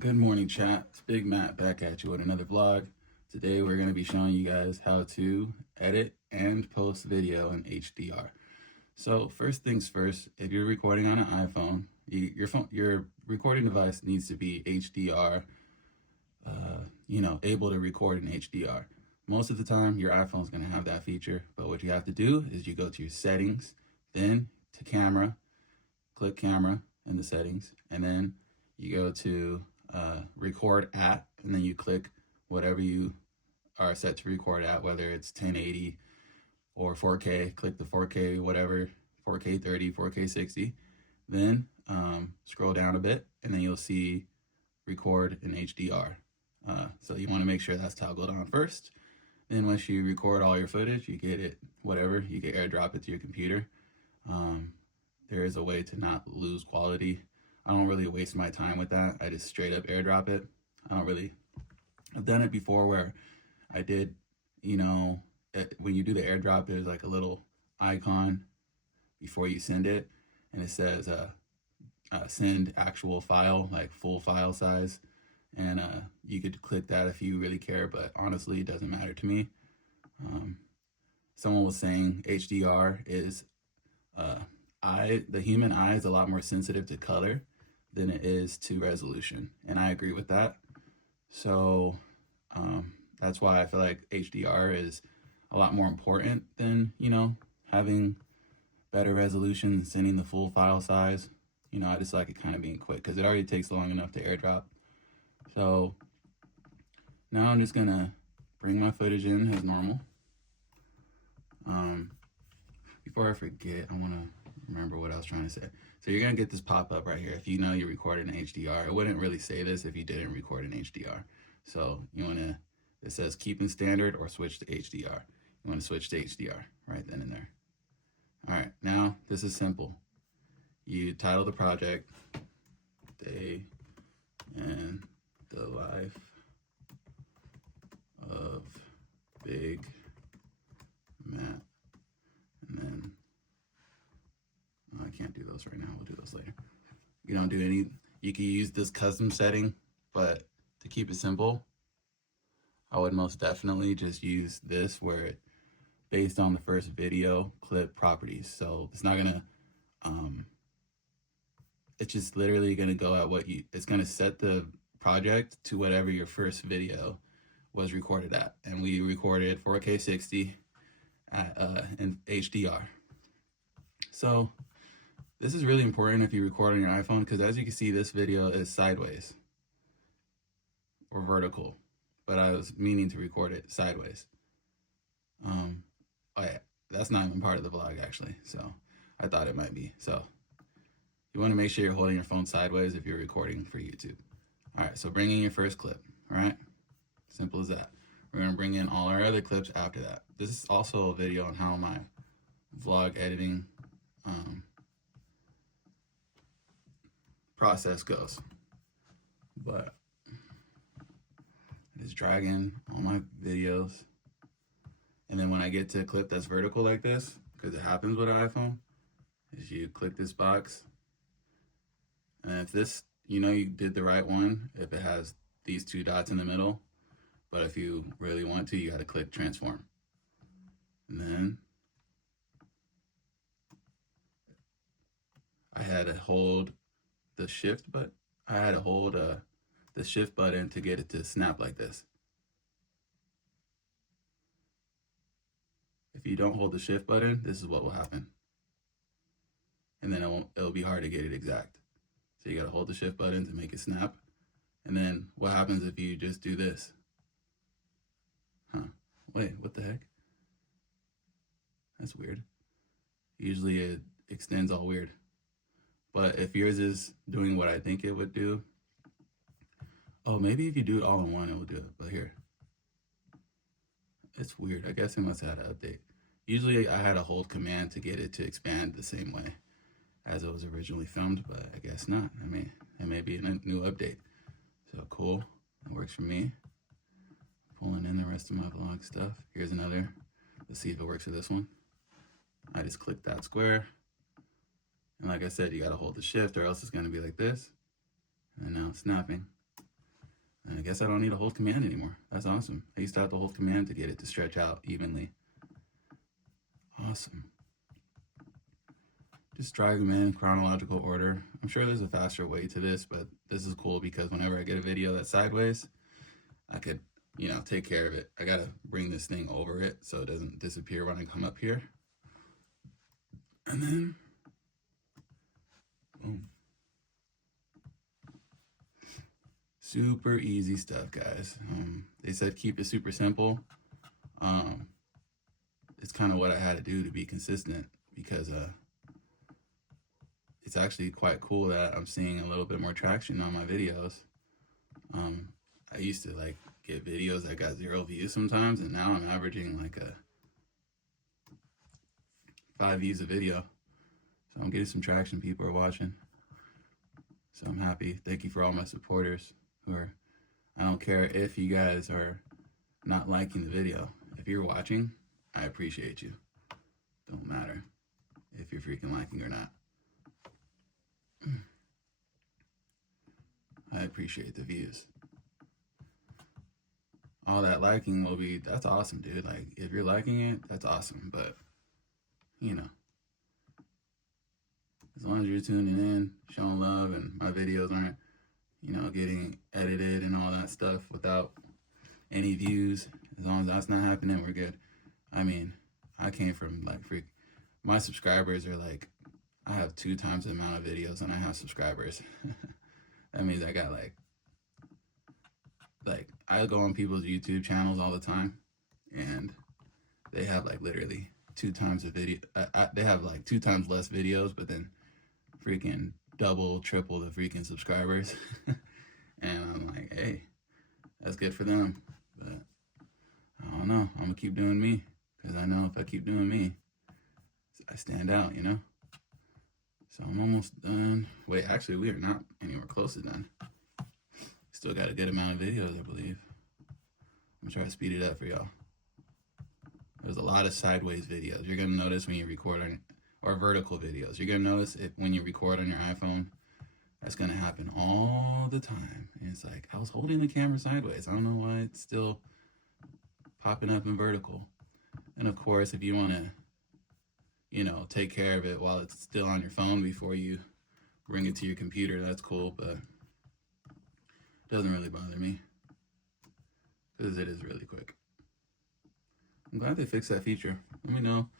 Good morning, chat. It's Big Matt back at you with another vlog. Today we're going to be showing you guys how to edit and post video in HDR. So first things first, if you're recording on an iPhone, your recording device needs to be HDR, able to record in HDR. Most of the time, your iPhone's going to have that feature, but what you have to do is you go to your settings, then to camera, click camera in the settings, and then you go to record at, and then you click whatever you are set to record at, whether it's 1080 or 4K, click the 4K, whatever, 4K 30, 4K 60. Then scroll down a bit, and then you'll see record in HDR. So you want to make sure that's toggled on first. Then once you record all your footage, you get it, whatever, you can airdrop it to your computer. There is a way to not lose quality. I don't really waste my time with that. I just straight up airdrop it. I've done it before where I did, when you do the airdrop, there's like a little icon before you send it, and it says send actual file, like full file size. And you could click that if you really care, but honestly, it doesn't matter to me. Someone was saying HDR is, the human eye is a lot more sensitive to color than it is to resolution, and I agree with that. So that's why I feel like HDR is a lot more important than, having better resolution, sending the full file size. I just like it kind of being quick because it already takes long enough to airdrop. So now I'm just gonna bring my footage in as normal. Before I forget, I wanna remember what I was trying to say. So you're gonna get this pop-up right here. If you know you're recording in HDR, it wouldn't really say this if you didn't record in HDR. So it says keep in standard or switch to HDR. You wanna switch to HDR right then and there. All right, now this is simple. You title the project, Day in the Life of Big Matt. And then, I can't do those right now, we'll do those later. You don't do any, you can use this custom setting, but to keep it simple, I would most definitely just use this where it, based on the first video clip properties. So it's not gonna, it's just literally gonna go at it's gonna set the project to whatever your first video was recorded at. And we recorded 4K 60 in HDR. So this is really important if you record on your iPhone, because as you can see, this video is sideways or vertical, but I was meaning to record it sideways. That's not even part of the vlog actually, so I thought it might be. So you want to make sure you're holding your phone sideways if you're recording for YouTube. All right, so bring in your first clip, all right? Simple as that. We're gonna bring in all our other clips after that. This is also a video on how my vlog editing process goes. But I just drag in all my videos. And then when I get to a clip that's vertical like this, because it happens with an iPhone, is you click this box. And if this, you did the right one, if it has these two dots in the middle, but if you really want to, you gotta click transform. And then I had to hold the shift button. I had to hold the shift button to get it to snap like this. If you don't hold the shift button, this is what will happen. And then it'll be hard to get it exact. So you gotta hold the shift button to make it snap. And then what happens if you just do this? Wait, what the heck? That's weird. Usually it extends all weird. But if yours is doing what I think it would do, oh, maybe if you do it all in one, it will do it. But here, it's weird. I guess it must have had an update. Usually I had to hold command to get it to expand the same way as it was originally filmed, but I guess not. I mean, it may be a new update. So cool, that works for me. Pulling in the rest of my vlog stuff. Here's another. Let's see if it works for this one. I just click that square. And like I said, you gotta hold the shift or else it's gonna be like this. And now it's snapping. And I guess I don't need to hold command anymore. That's awesome. I used to have to hold command to get it to stretch out evenly. Awesome. Just drag them in chronological order. I'm sure there's a faster way to this, but this is cool because whenever I get a video that's sideways, I could, take care of it. I gotta bring this thing over it so it doesn't disappear when I come up here. And then, boom. Super easy stuff, guys. They said keep it super simple. It's kind of what I had to do to be consistent because it's actually quite cool that I'm seeing a little bit more traction on my videos. I used to get videos that got 0 views sometimes, and now I'm averaging 5 views a video. So I'm getting some traction. People are watching. So I'm happy. Thank you for all my supporters who are, I don't care if you guys are not liking the video. If you're watching, I appreciate you. Don't matter if you're freaking liking or not. I appreciate the views. All that liking will be, that's awesome, dude. If you're liking it, that's awesome. But, as long as you're tuning in, showing love, and my videos aren't, getting edited and all that stuff without any views, as long as that's not happening, we're good. I mean, I came from my subscribers are I have 2 times the amount of videos than I have subscribers. That means I got I go on people's YouTube channels all the time, and they have literally 2 times the video. They have 2 times less videos, but then freaking double, triple the freaking subscribers. And I'm like, hey, that's good for them. But I don't know. I'm gonna keep doing me, because I know if I keep doing me, I stand out, So I'm almost done. Wait, actually, we are not anywhere close to done. Still got a good amount of videos, I believe. I'm gonna try to speed it up for y'all. There's a lot of sideways videos. You're gonna notice when you record on, or vertical videos. You're gonna notice it when you record on your iPhone. That's gonna happen all the time. And it's I was holding the camera sideways. I don't know why it's still popping up in vertical. And of course, if you wanna, take care of it while it's still on your phone before you bring it to your computer, that's cool, but it doesn't really bother me because it is really quick. I'm glad they fixed that feature. Let me know.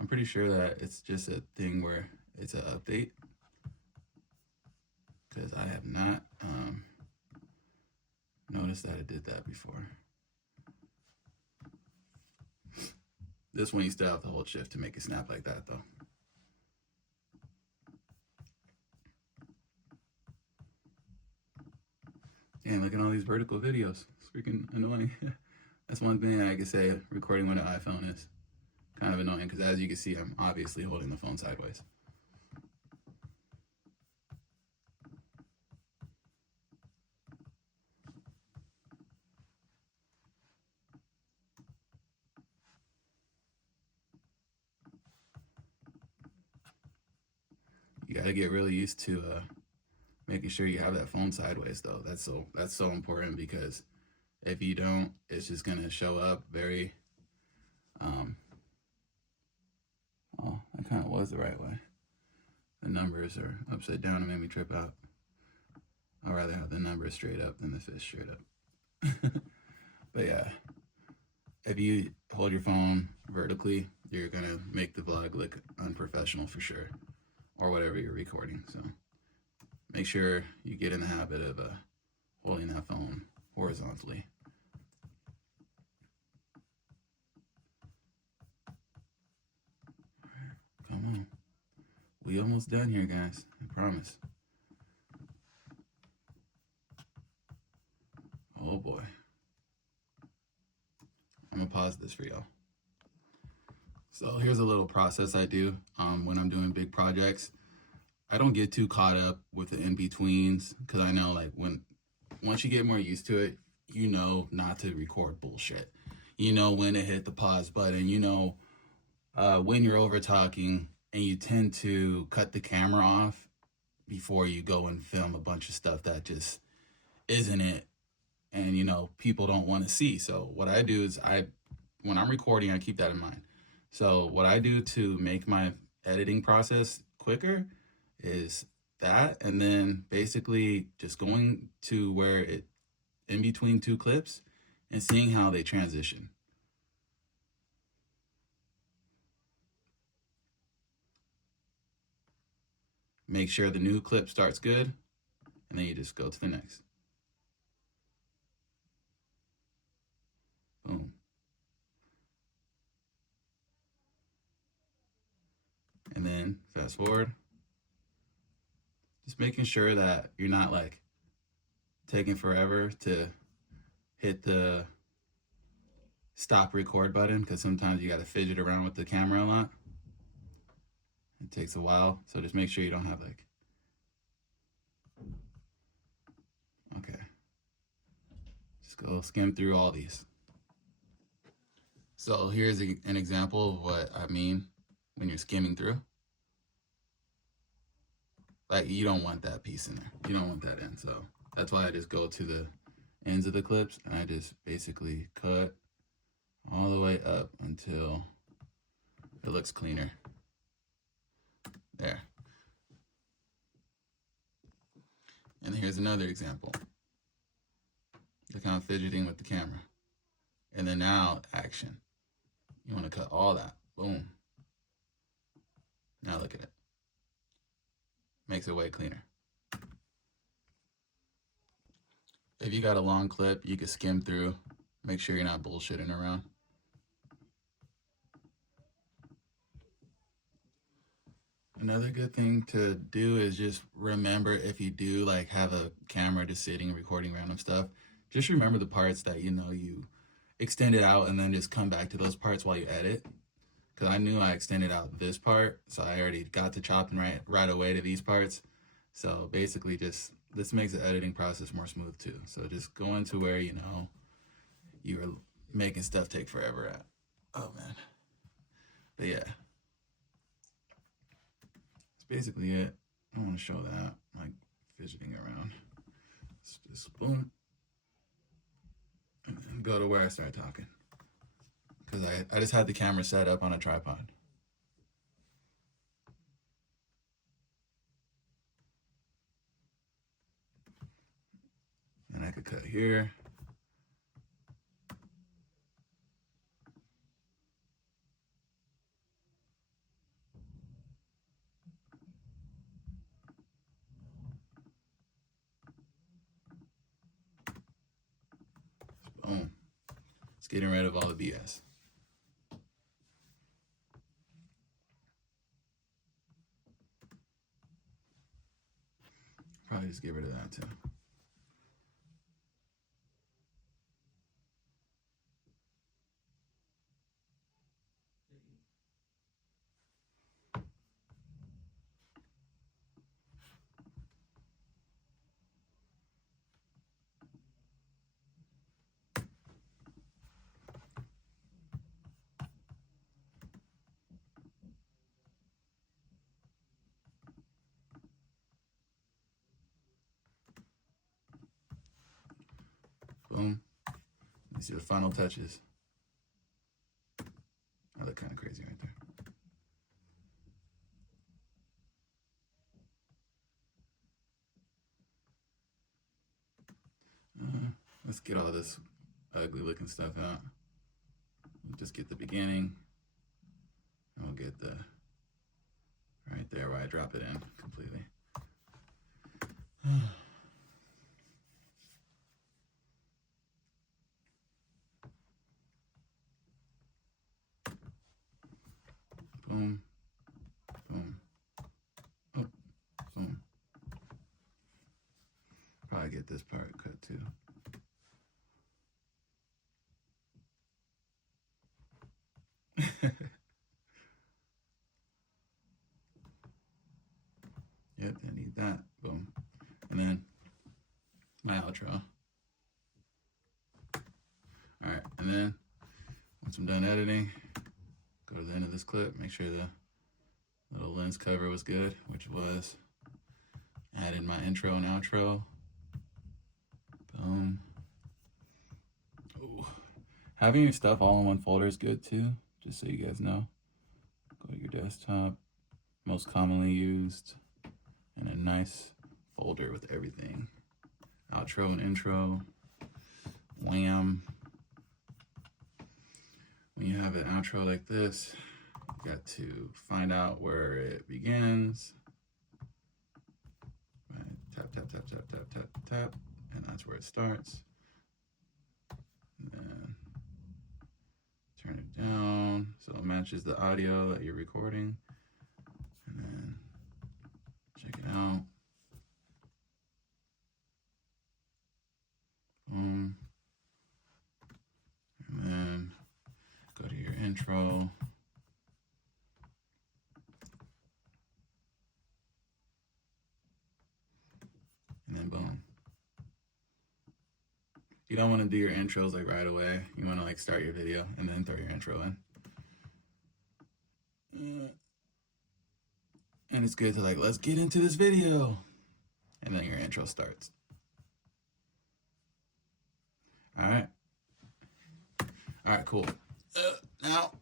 I'm pretty sure that it's just a thing where it's an update, because I have not noticed that it did that before. This one you still have to hold shift to make it snap like that, though. Damn, look at all these vertical videos. It's freaking annoying. That's one thing I could say recording with an iPhone is kind of annoying, because as you can see, I'm obviously holding the phone sideways. You gotta get really used to making sure you have that phone sideways, though. That's so important, because if you don't, it's just gonna show up very oh, that kind of was the right way. The numbers are upside down and made me trip out. I'd rather have the numbers straight up than the fist straight up. But yeah, if you hold your phone vertically, you're gonna make the vlog look unprofessional for sure, or whatever you're recording. So make sure you get in the habit of holding that phone horizontally. Come on. We almost done here, guys. I promise. Oh boy. I'm gonna pause this for y'all. So here's a little process I do when I'm doing big projects. I don't get too caught up with the in-betweens, because I know once you get more used to it, you know not to record bullshit. You know when to hit the pause button. You know when you're over talking, and you tend to cut the camera off before you go and film a bunch of stuff that just isn't it. and people don't want to see. So what I do is when I'm recording, I keep that in mind. So what I do to make my editing process quicker is that, and then basically just going to where it in between two clips and seeing how they transition. Make sure the new clip starts good, and then you just go to the next. Boom. And then fast forward. Just making sure that you're not like taking forever to hit the stop record button, because sometimes you got to fidget around with the camera a lot. It takes a while, so just make sure you don't have like, okay, just go skim through all these. So here's an example of what I mean when you're skimming through. Like, you don't want that piece in there. You don't want that in. So that's why I just go to the ends of the clips and I just basically cut all the way up until it looks cleaner. There. And here's another example. Look how I'm fidgeting with the camera. And then now, action. You want to cut all that. Boom. Now look at it. Makes it way cleaner. If you got a long clip, you can skim through. Make sure you're not bullshitting around. Another good thing to do is just remember, if you do like have a camera just sitting recording random stuff, just remember the parts that you extend it out and then just come back to those parts while you edit. Because I knew I extended out this part, so I already got to chopping right away to these parts. So basically, just this makes the editing process more smooth too. So just go into where you're making stuff take forever at. Oh man, but yeah, that's basically it. I want to show that, like fidgeting around. Let's just boom, and go to where I start talking. Because I just had the camera set up on a tripod. And I could cut here. Boom. It's getting rid of all the BS. Probably just get rid of that too. Boom. These are the final touches. I look kind of crazy right there. Let's get all this ugly looking stuff out. We'll just get the beginning. And we'll get the right there where I drop it in completely. Boom. Boom. Oh, boom. Probably get this part cut too. Yep, I need that. Boom. And then my outro. Alright, and then once I'm done editing, go to the end of this clip, make sure the little lens cover was good, which was. Add in my intro and outro. Boom. Having your stuff all in one folder is good too, just so you guys know. Go to your desktop, most commonly used, and a nice folder with everything. Outro and intro, wham. When you have an outro like this, you got to find out where it begins. Right. Tap, tap, tap, tap, tap, tap, tap, and that's where it starts. And then turn it down so it matches the audio that you're recording. And then check it out. Boom. And then go to your intro. And then boom. You don't want to do your intros like right away. You want to like start your video and then throw your intro in. And it's good to like, let's get into this video. And then your intro starts. All right. All right, cool. Now,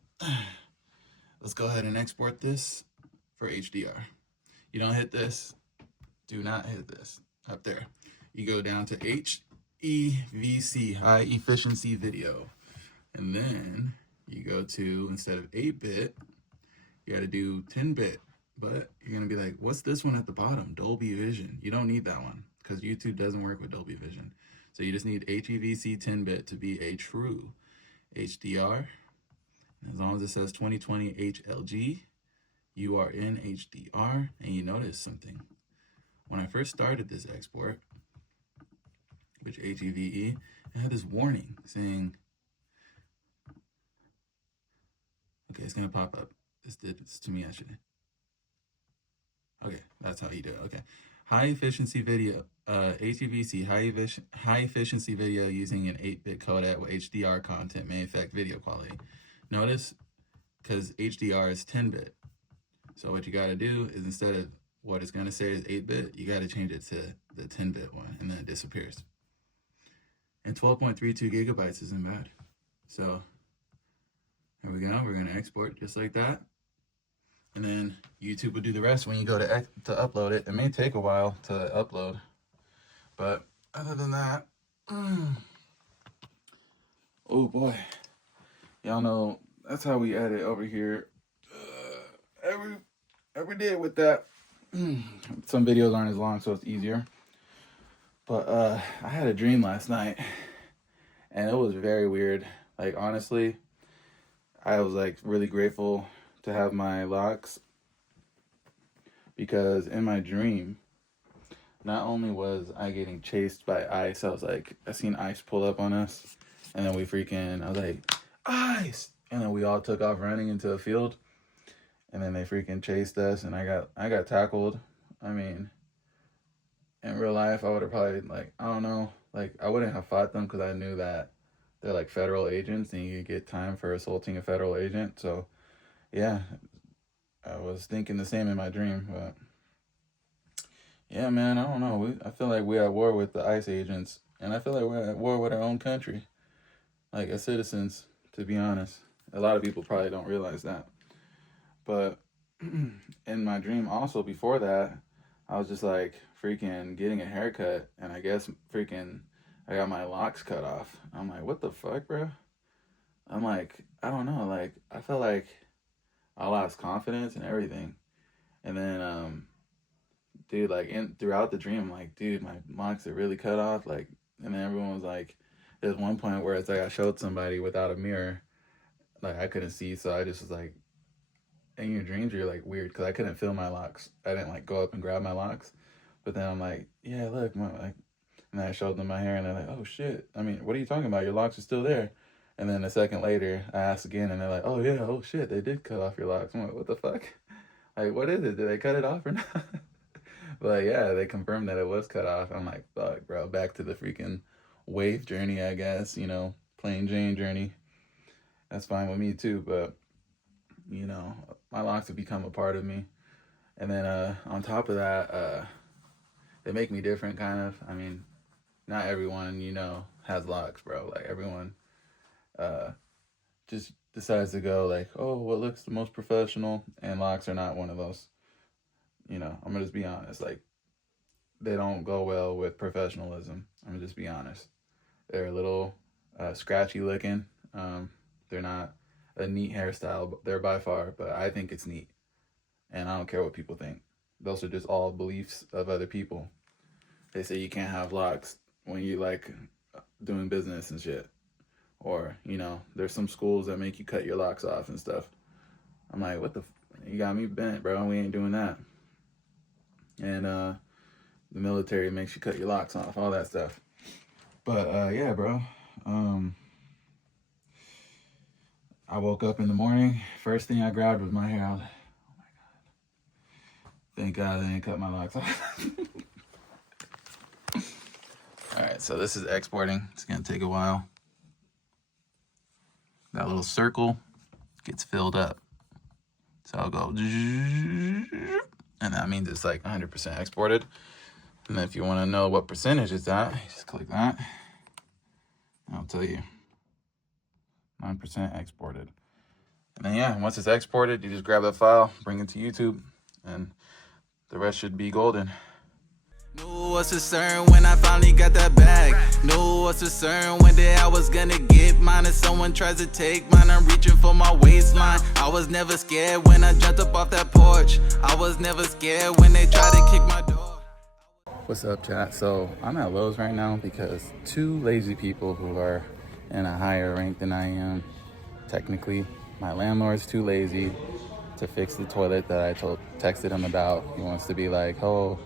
let's go ahead and export this for HDR. You don't hit this. Do not hit this up there. You go down to HEVC, high efficiency video. And then you go to, instead of 8-bit, you got to do 10-bit. But you're going to be like, what's this one at the bottom? Dolby Vision. You don't need that one because YouTube doesn't work with Dolby Vision. So you just need HEVC 10-bit to be a true HDR. As long as it says 2020 HLG, you are in HDR. And you notice something. When I first started this export, which HEVE, it had this warning saying, okay, it's going to pop up. This did this to me yesterday. Okay, that's how you do it. Okay. High efficiency video, HEVC, high efficiency video using an 8-bit codec with HDR content may affect video quality. Notice, because HDR is 10-bit. So what you got to do is instead of what it's going to say is 8-bit, you got to change it to the 10-bit one, and then it disappears. And 12.32 gigabytes isn't bad. So here we go. We're going to export just like that. And then YouTube will do the rest when you go to upload it. It may take a while to upload. But other than that, oh boy. Y'all know that's how we edit over here. Every day with that. Some videos aren't as long, so it's easier. But I had a dream last night. And it was very weird. Like, honestly, I was like really grateful to have my locks, because in my dream, not only was I getting chased by ice, I seen ice pull up on us, and then I was like, ice, and then we all took off running into a field, and then they freaking chased us, and I got tackled. I mean, in real life, I would have probably, like, I don't know, like, I wouldn't have fought them because I knew that they're like federal agents and you could get time for assaulting a federal agent. So yeah, I was thinking the same in my dream. But yeah, man, I don't know. I feel like we're at war with the ICE agents, and I feel like we're at war with our own country, like as citizens, to be honest. A lot of people probably don't realize that. But in my dream also before that, I was just like freaking getting a haircut, and I guess freaking I got my locks cut off. I'm like, what the fuck, bro? I'm like, I don't know, like I felt like I lost confidence and everything. And then dude, like throughout the dream, I'm like, dude, my locks are really cut off. Like, and then everyone was like, there's one point where it's like I showed somebody without a mirror, like I couldn't see, so I just was like, in your dreams you're like weird because I couldn't feel my locks. I didn't like go up and grab my locks, but then I'm like, yeah, look, my like, and then I showed them my hair, and they're like, oh shit. I mean, what are you talking about? Your locks are still there. And then a second later, I asked again, and they're like, oh yeah, oh shit, they did cut off your locks. I'm like, what the fuck? Like, what is it? Did they cut it off or not? But yeah, they confirmed that it was cut off. I'm like, fuck, bro. Back to the freaking wave journey, I guess. You know, plain Jane journey. That's fine with me too. But you know, my locks have become a part of me. And then on top of that, they make me different, kind of. I mean, not everyone, you know, has locks, bro. Like everyone just decides to go like, oh, what looks the most professional, and locks are not one of those. You know, I'm gonna just be honest. Like, they don't go well with professionalism. I'm gonna just be honest. They're a little scratchy looking. They're not a neat hairstyle. They're by far, but I think it's neat, and I don't care what people think. Those are just all beliefs of other people. They say you can't have locks when you like doing business and shit. Or, you know, there's some schools that make you cut your locks off and stuff. I'm like, what the you got me bent, bro. We ain't doing that. And the military makes you cut your locks off, all that stuff. But yeah, bro. I woke up in the morning. First thing I grabbed was my hair. I was like, oh my God. Thank God I didn't cut my locks off. All right, so this is exporting. It's gonna take a while. That little circle gets filled up. So I'll go, and that means it's like 100% exported. And then if you want to know what percentage it's at, you just click that. I'll tell you. 9% exported. And then yeah, once it's exported, you just grab that file, bring it to YouTube, and the rest should be golden. Knew what's concerned when I finally got that bag. Knew what's concerned when I was gonna get mine. If someone tries to take mine, I'm reaching for my waistline. I was never scared when I jumped up off that porch. I was never scared when they tried to kick my door. What's up, chat? So I'm at Lowe's right now because two lazy people who are in a higher rank than I am, technically. My landlord's too lazy to fix the toilet that I texted him about. He wants to be like, oh,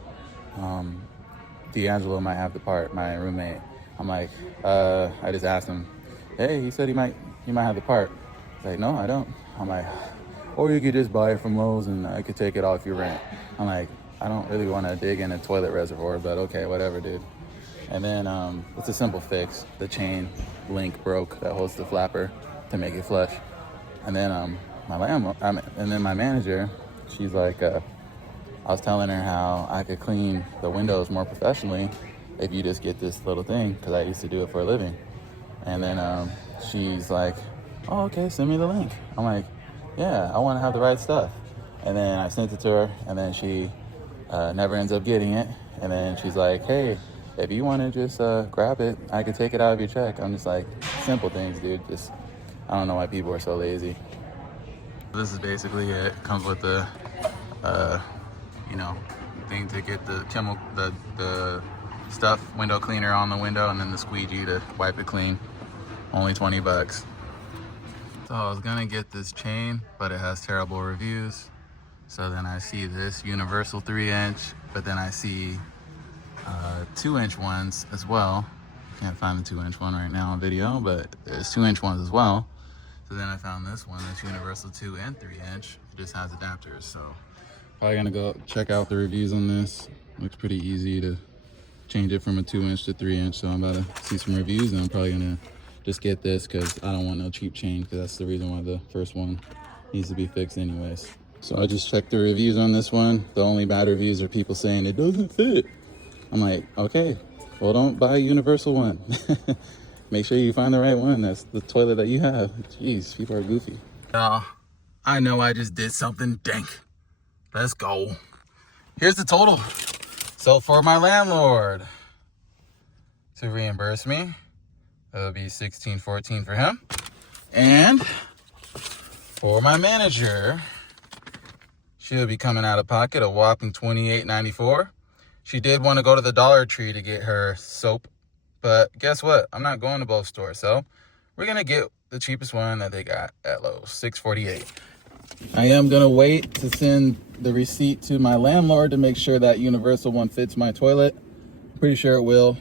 D'Angelo might have the part, my roommate. I'm like, I just asked him, hey, he said he might have the part. He's like, no, I don't. I'm like, or you could just buy it from Lowe's and I could take it off your rent. I'm like, I don't really want to dig in a toilet reservoir, but okay, whatever, dude. And then it's a simple fix. The chain link broke that holds the flapper to make it flush. And then my manager, she's like, I was telling her how I could clean the windows more professionally if you just get this little thing, because I used to do it for a living. And then she's like, oh, okay, send me the link. I'm like, yeah, I want to have the right stuff. And then I sent it to her, and then she never ends up getting it. And then she's like, hey, if you want to just grab it, I could take it out of your check. I'm just like, simple things, dude. Just, I don't know why people are so lazy. This is basically it. Comes with the you know, thing to get the the stuff, window cleaner on the window, and then the squeegee to wipe it clean. Only 20 bucks. So I was gonna get this chain, but it has terrible reviews. So then I see this universal 3-inch, but then I see 2-inch ones as well. Can't find the 2-inch one right now on video, but there's 2-inch ones as well. So then I found this one, this universal 2 and 3-inch. It just has adapters, so probably gonna go check out the reviews on this. Looks pretty easy to change it from a 2-inch to 3-inch. So I'm about to see some reviews, and I'm probably gonna just get this because I don't want no cheap chain, because that's the reason why the first one needs to be fixed anyways. So I just checked the reviews on this one. The only bad reviews are people saying it doesn't fit. I'm like, okay, well, don't buy a universal one. Make sure you find the right one. That's the toilet that you have. Jeez, people are goofy. I know I just did something dank. Let's go. Here's the total. So for my landlord to reimburse me, it'll be $16.14 for him. And for my manager, she'll be coming out of pocket a whopping $28.94. She did want to go to the Dollar Tree to get her soap, but guess what? I'm not going to both stores, so we're gonna get the cheapest one that they got at Lowe's, $6.48. I am gonna wait to send the receipt to my landlord to make sure that universal one fits my toilet. Pretty sure it will,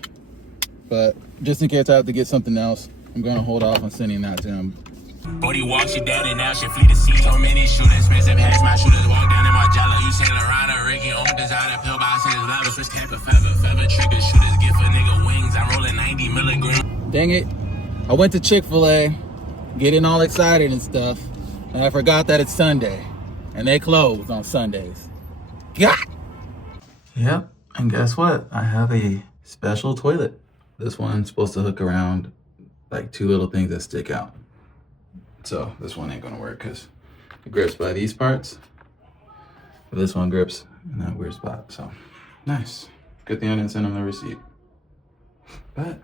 but just in case I have to get something else, I'm gonna hold off on sending that to him. 40 walks, she down and now she flee the scene. So many shooters, expensive hats, my shooters walk down in my jello. You seen around a Ricky on designer pill boxes, lava switch type of feather trigger shooters, give a nigga wings. I'm rolling 90 milligrams. Dang it. I went to Chick-fil-A, getting all excited and stuff, and I forgot that it's Sunday, and they close on Sundays. God! Yep, and guess what? I have a special toilet. This one's supposed to hook around like 2 little things that stick out. So this one ain't gonna work because it grips by these parts. But this one grips in that weird spot. So nice. Good thing I didn't send him the receipt. But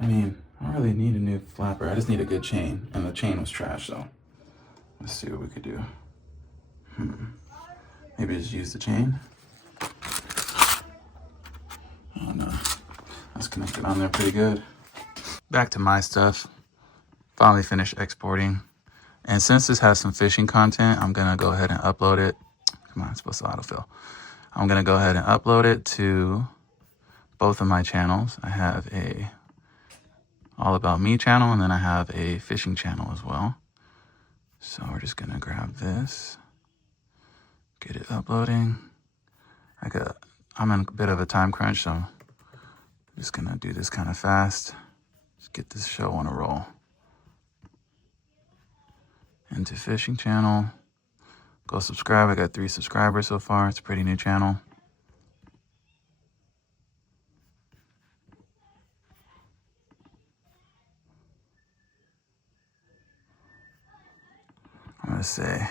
I mean, I don't really need a new flapper. I just need a good chain, and the chain was trash. So let's see what we could do. Maybe just use the chain. Oh no, that's connected on there pretty good. Back to my stuff. Finally finished exporting. And since this has some fishing content, I'm gonna go ahead and upload it. Come on, it's supposed to autofill. I'm gonna go ahead and upload it to both of my channels. I have a All About Me channel, and then I have a fishing channel as well. So we're just gonna grab this, get it uploading. I'm in a bit of a time crunch, so I'm just gonna do this kind of fast. Just get this show on a roll. Into fishing channel. Go subscribe. I got 3 subscribers so far. It's a pretty new channel. I'm gonna say,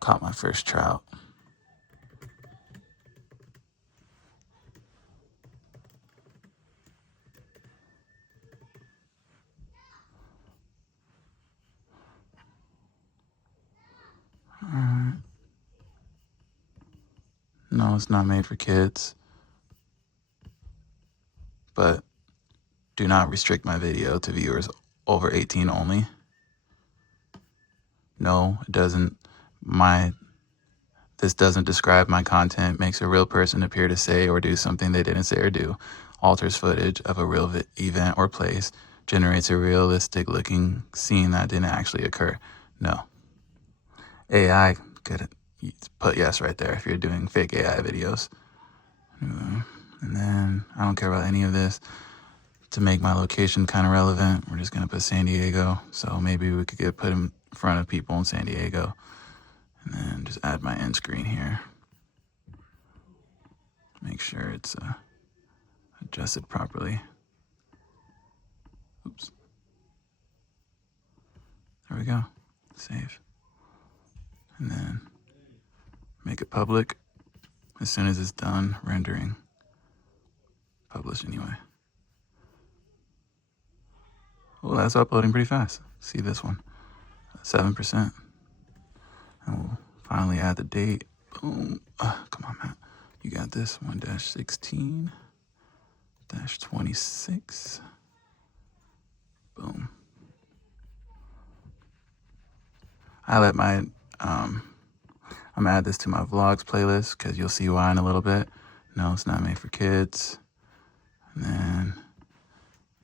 caught my first trout. Alright. No, it's not made for kids. But do not restrict my video to viewers over 18 only. No, it doesn't. This doesn't describe my content, makes a real person appear to say or do something they didn't say or do, alters footage of a real event or place, generates a realistic looking scene that didn't actually occur. No. AI could put yes right there if you're doing fake AI videos. And then I don't care about any of this. To make my location kind of relevant, we're just gonna put San Diego. So maybe we could get put in front of people in San Diego. And then just add my end screen here. Make sure it's adjusted properly. Oops. There we go. Save. And then make it public as soon as it's done rendering. Publish anyway. Well, that's uploading pretty fast. See this one, 7%. And we'll finally add the date. Boom. Come on, Matt. You got this. 1-16-26. Boom. I let my, I'm gonna add this to my vlogs playlist because you'll see why in a little bit. No, it's not made for kids. And then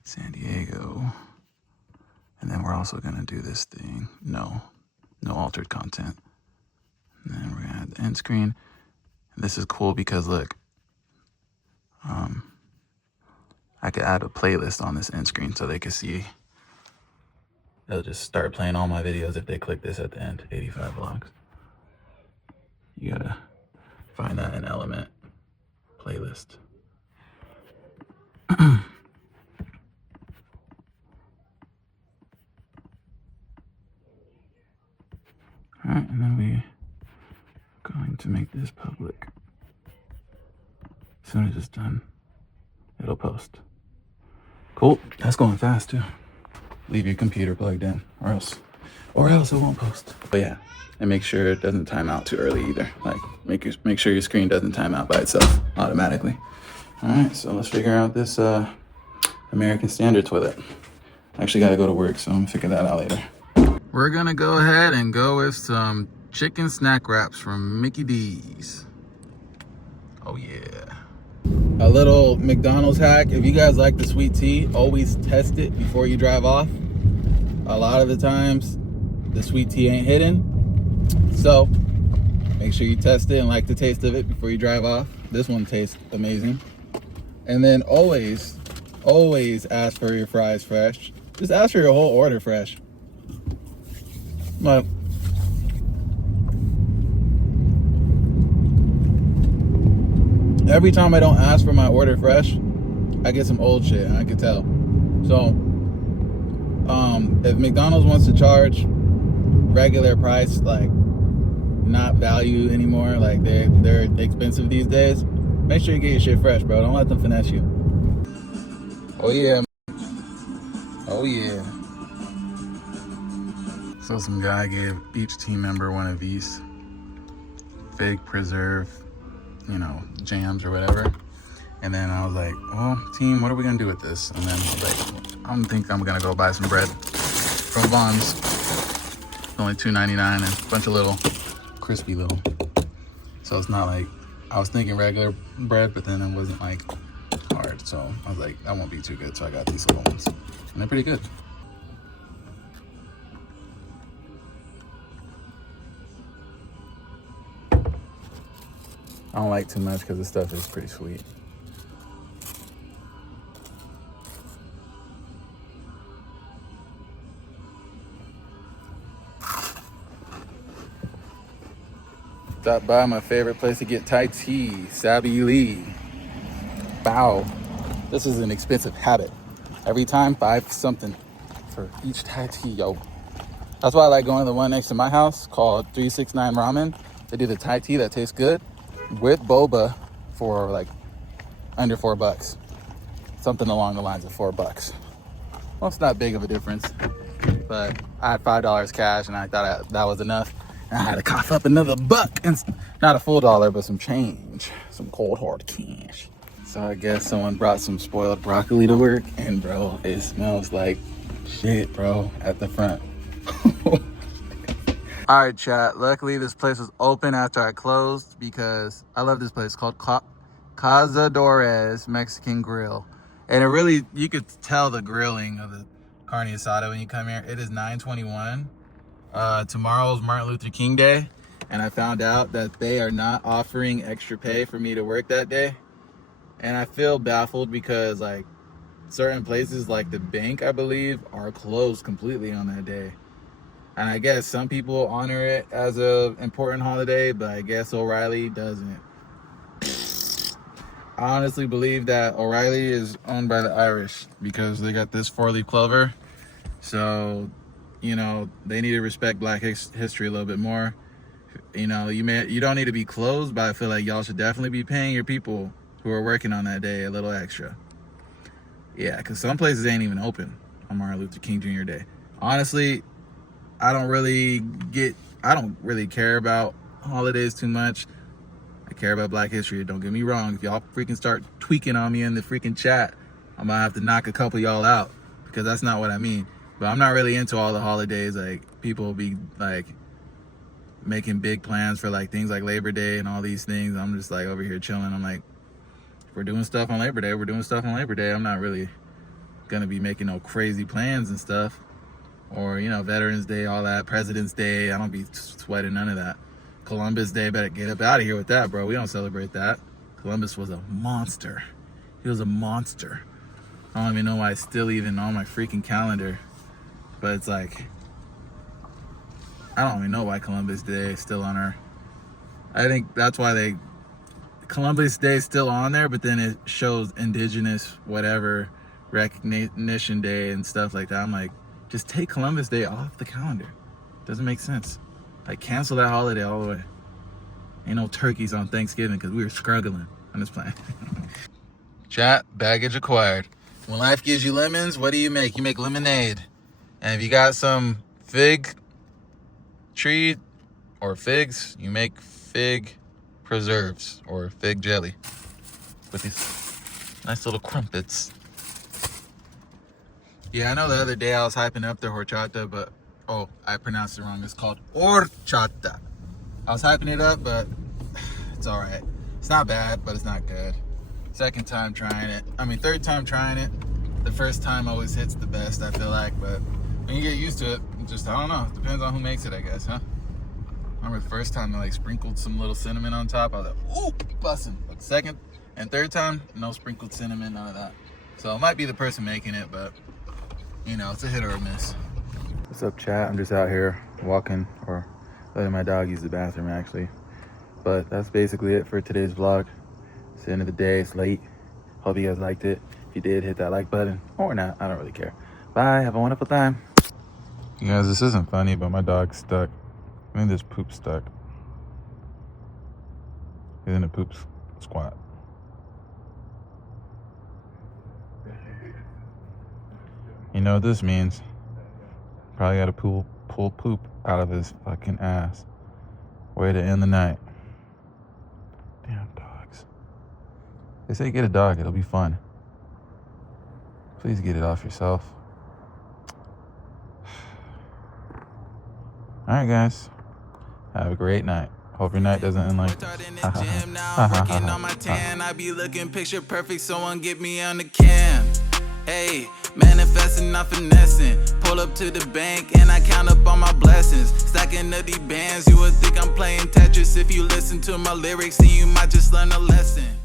San Diego. And then we're also gonna do this thing. No altered content. And then we're gonna add the end screen. And this is cool because look, I could add a playlist on this end screen so they can see. They'll just start playing all my videos if they click this at the end. 85 vlogs. You gotta find that in Element playlist. All right, and then we're going to make this public. As soon as it's done, it'll post. Cool, that's going fast too. Leave your computer plugged in, or else it won't post. But yeah, and make sure it doesn't time out too early either. Like make sure your screen doesn't time out by itself automatically. All right, so let's figure out this American Standard toilet. I actually got to go to work, so I'm gonna figure that out later. We're gonna go ahead and go with some chicken snack wraps from Mickey D's. Oh yeah. A little McDonald's hack. If you guys like the sweet tea, always test it before you drive off. A lot of the times, the sweet tea ain't hidden. So, make sure you test it and like the taste of it before you drive off. This one tastes amazing. And then always ask for your fries fresh. Just ask for your whole order fresh. But every time I don't ask for my order fresh, I get some old shit, and I can tell. So, if McDonald's wants to charge regular price, like not value anymore, like they're expensive these days, make sure you get your shit fresh, bro. Don't let them finesse you. Oh yeah. Oh yeah. So some guy gave each team member one of these fig preserve, you know, jams or whatever. And then I was like, well, team, what are we gonna do with this? And then I was like, I think I'm gonna go buy some bread from Vons. It's only $2.99 and a bunch of little crispy little. So it's not like, I was thinking regular bread, but then it wasn't like hard. So I was like, that won't be too good. So I got these little ones, and they're pretty good. I don't like too much because the stuff is pretty sweet. Stopped by my favorite place to get Thai tea, Sabi Lee. Bow. This is an expensive habit. Every time, 5 something for each Thai tea, yo. That's why I like going to the one next to my house called 369 Ramen. They do the Thai tea that tastes good with boba for like under $4. Something along the lines of $4. Well, it's not big of a difference, but I had $5 cash and I thought that was enough. And I had to cough up another $1, and not a full dollar, but some change, some cold hard cash. So I guess someone brought some spoiled broccoli to work, and bro, it smells like shit, bro, at the front. All right, chat. Luckily, this place was open after I closed because I love this place called Cazadores Mexican Grill. And it really, you could tell the grilling of the carne asada when you come here. It is 9/21. Tomorrow's Martin Luther King Day. And I found out that they are not offering extra pay for me to work that day. And I feel baffled because like certain places like the bank, I believe, are closed completely on that day. And I guess some people honor it as a important holiday, but I guess O'Reilly doesn't. I honestly believe that O'Reilly is owned by the Irish because they got this 4-leaf clover. So, you know, they need to respect Black history a little bit more. You know, you don't need to be closed, but I feel like y'all should definitely be paying your people who are working on that day a little extra. Yeah, because some places ain't even open on Martin Luther King Jr. Day. Honestly, I don't really care about holidays too much. I care about Black history. Don't get me wrong. If y'all freaking start tweaking on me in the freaking chat, I'm gonna have to knock a couple y'all out because that's not what I mean. But I'm not really into all the holidays. Like, people be like making big plans for like things like Labor Day and all these things. I'm just like over here chilling. I'm like, if we're doing stuff on Labor Day, we're doing stuff on Labor Day. I'm not really gonna be making no crazy plans and stuff. Or, you know, Veterans Day, all that, President's Day, I don't be sweating none of that. Columbus Day, better get up out of here with that, bro. We don't celebrate that. Columbus was a monster. He was a monster. I don't even know why it's still even on my freaking calendar. But it's like, I don't even know why Columbus Day is still on our, I think that's why Columbus Day is still on there, but then it shows Indigenous whatever Recognition Day and stuff like that. I'm like, just take Columbus Day off the calendar. Doesn't make sense. Like, cancel that holiday all the way. Ain't no turkeys on Thanksgiving because we were struggling on this plan. Chat, baggage acquired. When life gives you lemons, what do you make? You make lemonade. And if you got some fig tree or figs, you make fig preserves or fig jelly with these nice little crumpets. Yeah, I know the other day I was hyping up the horchata, but, oh, I pronounced it wrong. It's called horchata. I was hyping it up, but it's all right. It's not bad, but it's not good. Third time trying it. The first time always hits the best, I feel like, but when you get used to it, I don't know. It depends on who makes it, I guess, huh? I remember the first time I like sprinkled some little cinnamon on top. I was like, ooh, bussin'. But second and third time, no sprinkled cinnamon, none of that. So it might be the person making it, but you know, it's a hit or a miss. What's up, chat? I'm just out here walking, or letting my dog use the bathroom, actually. But that's basically it for today's vlog. It's the end of the day. It's late. Hope you guys liked it. you did, hit that like button or not. I don't really care. Bye. Have a wonderful time. You guys, this isn't funny, but my dog's stuck. I think there's poop stuck. He's in a poop squat. You know what this means? Probably got to pull poop out of his fucking ass. Way to end the night. Damn dogs. They say get a dog, it'll be fun. Please get it off yourself. Alright guys. Have a great night. Hope your night doesn't end like this. in the gym now, I'm working on my tan. I be looking picture perfect, someone get me on the cam. Hey, manifesting, not finessing. Pull up to the bank and I count up all my blessings. Stacking up these bands, you would think I'm playing Tetris. If you listen to my lyrics, then you might just learn a lesson.